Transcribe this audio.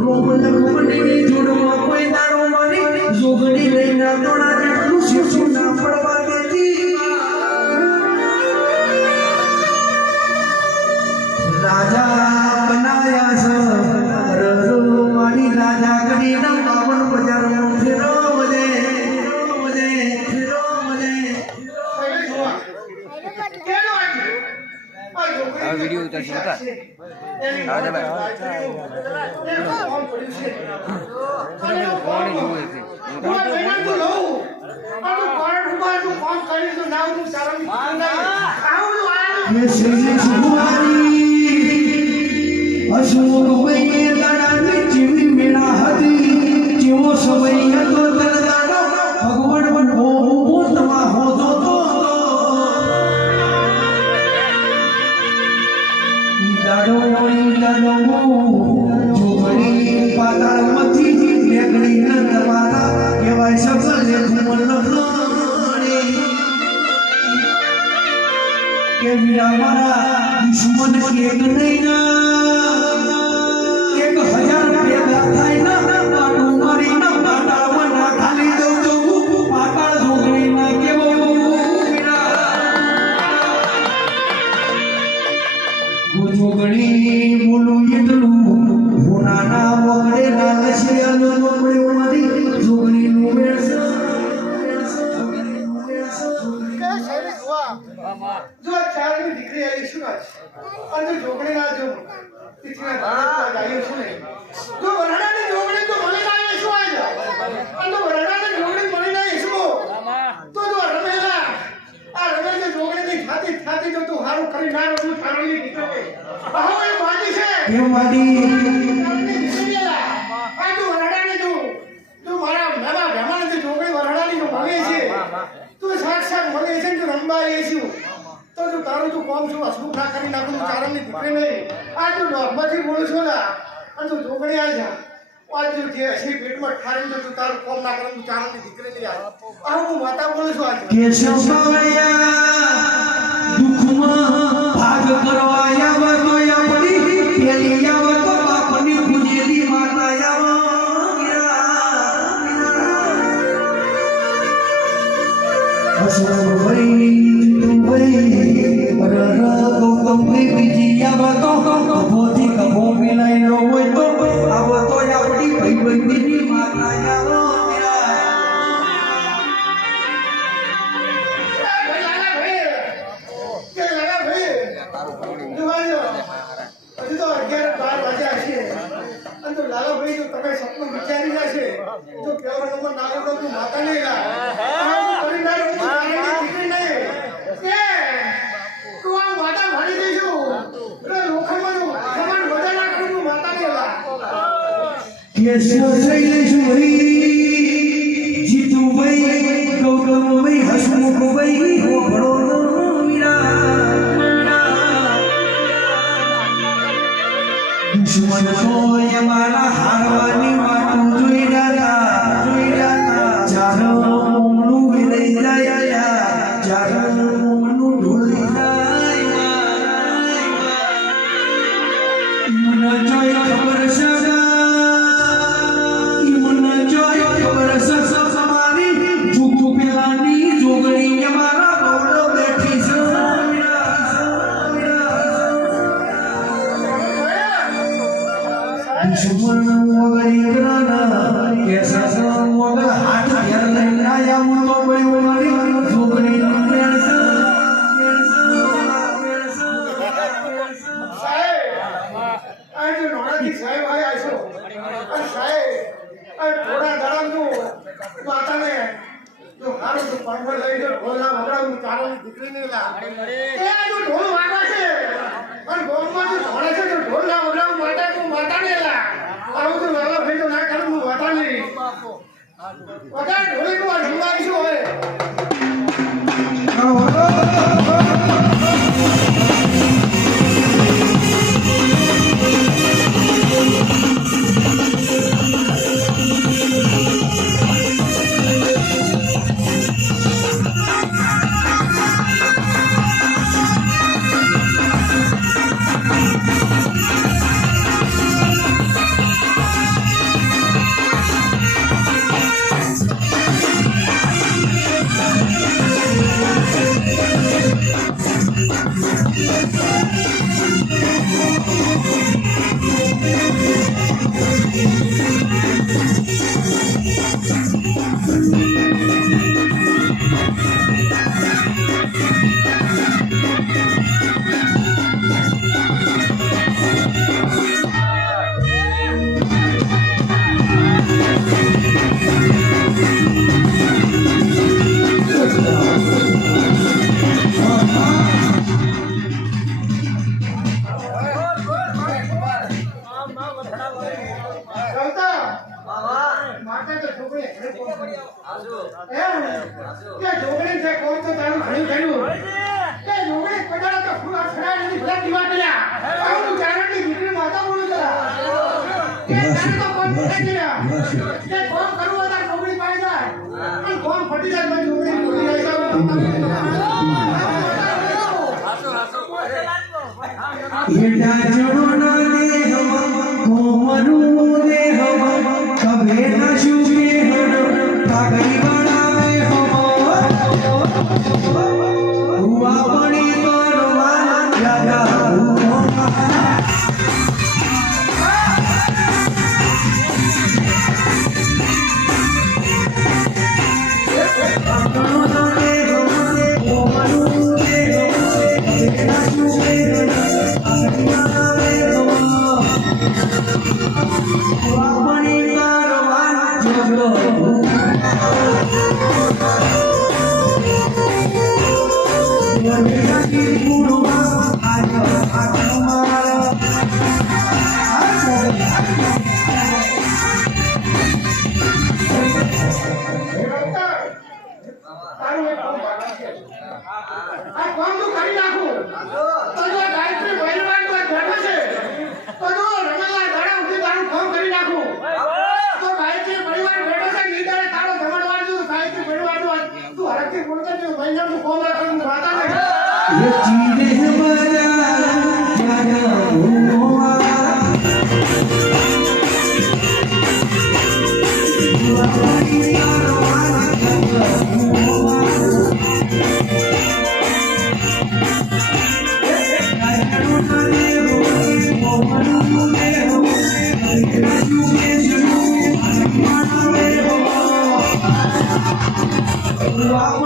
રોમ લખમણી જોડમાં કોઈ દાડો મારી જોગણી લઈને દોડા જેટલું શિશુ ના પડવા દેતી રાજા બનાયા છે રરો મારી રાજા કરીને બાવન બજારમાં ફેરો વજે આ વિડિયો ઉતારશે બતા રાજા ભાઈ કોણ જોવે છે ये श्री सुहारी अशोक वैये दाडानी जीवी मेरा हदी जीवो समय तो दलदानो भगवान वो तमा हो तो दाडो जोगड़ी पाताल मथी लेकड़ी न दवाता केवाय सफल लेखुं लखणे के वीरा मारा दुश्मन के नहीं ना 1000 पेगा थाय ना पाटू मारी ना पाटावा ना खाली दઉં પાતાળ જોગણી ના કેવો જોગણી બોલું એટલું હોનાના વગડે ના લસિયાનો વગડે મારી જોગણી નું મેળસ जो चारवी दिखरी आई सुना અને જોગણી ના જો તીચના ભારત આયો સુને જો વરણા ની જોગણી તો મને ના શું આય અને વરણા ની જોગણી મને ના શું તો જો રમેલા આ રમેલ ની જોગણી ની થાતી જો તું હારું કરી ના તું થારવી નીકળે હવે વાડી છે કેમ વાડી આ જો વરણા ની જો મારા મેવા ભેમાન ની જોગણી વરણા ની જો ભગે છે તું સાક્ષાત ભગે છે તો રંબા એ છું તો જો તારું તું કોમ છું અસલું ના કરી નાખું ચારણ ની દીકરી નહીં આ તું નોર્મથી બોલું છો ના અને તું જોગણી આ જા આ તું જે હસી પેટમાં ઠારી તો તું તારું કોમ ના કરું ચારણ ની દીકરી નહીં આ હું માતા બોલું છું આજે કેશવ બાવળિયા દુખમાં ભાગ કરવા આવા તો આપણી પેલી આવા તો બાપની પૂજેલી માતા આવા અસર ભાઈ दुश्मन तो ये मारा हारवानी वाटू जोई डाला चारो मोमनु विलई जाया चारो मोमनु ढोली जाया मन जोई खबर सगा समारी जुगु पेलानी जोगणी के मारा बोलो बैठी दुश्मन वगैरह कराना कैसा सब वगैरह हाथ घेर लेना या मुझको बड़ी उम्र जोगनी मेरे સાહેબ આ જો નોડાથી સાહેબ આયા છો અને સાહેબ આ થોડા દાડાનું માતાને જો હારું તો પાંગળ લઈ જો ઢોલના વગડાનું ચારણ દીકરીને લા એ આ જો ઢોલ વાગવા છે અને ગોમમાં જો ઢોળે છે તો ઢોલના વગડાનું માતાને લા આવું તો વાલા ભાઈ તો ના કરું હું વાતા નહીં વગા ઢોલી નું આ ઢોલાઈ શું હોય કે જોગણી છે કોણ તો તારું ઘણું કર્યું કે જોગણી પડાળા તો ફૂલ છડા નથી ભલા દીવા કર્યા આવું ચારણની દીકરી માતા બોલું જરા કે તારે તો કોણ ફટાઈ ગયા કે કોણ કરવું હતા જોગણી પાઈ જાય અને કોણ ફટી જાય ભાઈ જોગણી ફૂટી જાય એડા જોડો ને હમ કોમરું ને હમ કભે ના શુકે હમ પાગડી બનાવે હમ હુઆ પડી પરવાન જાગા તારું એક કામ બાકી છે આ કામ તું કરી નાખું તો જો ગાયત્રી પહેલવાન પર બેઠો છે તો જો રમેલા દાડા ઉઠી તારું કામ કરી નાખું તો ગાયત્રી પરિવાર બેઠો છે નીદાડે તારો જમણવાર જો ગાયત્રી પરિવાર નું તું હરખથી બોલતો જો ભાઈ નું કોમ રાખું વાતા ને ये चीज़ें बजा जागा हुआ Wow.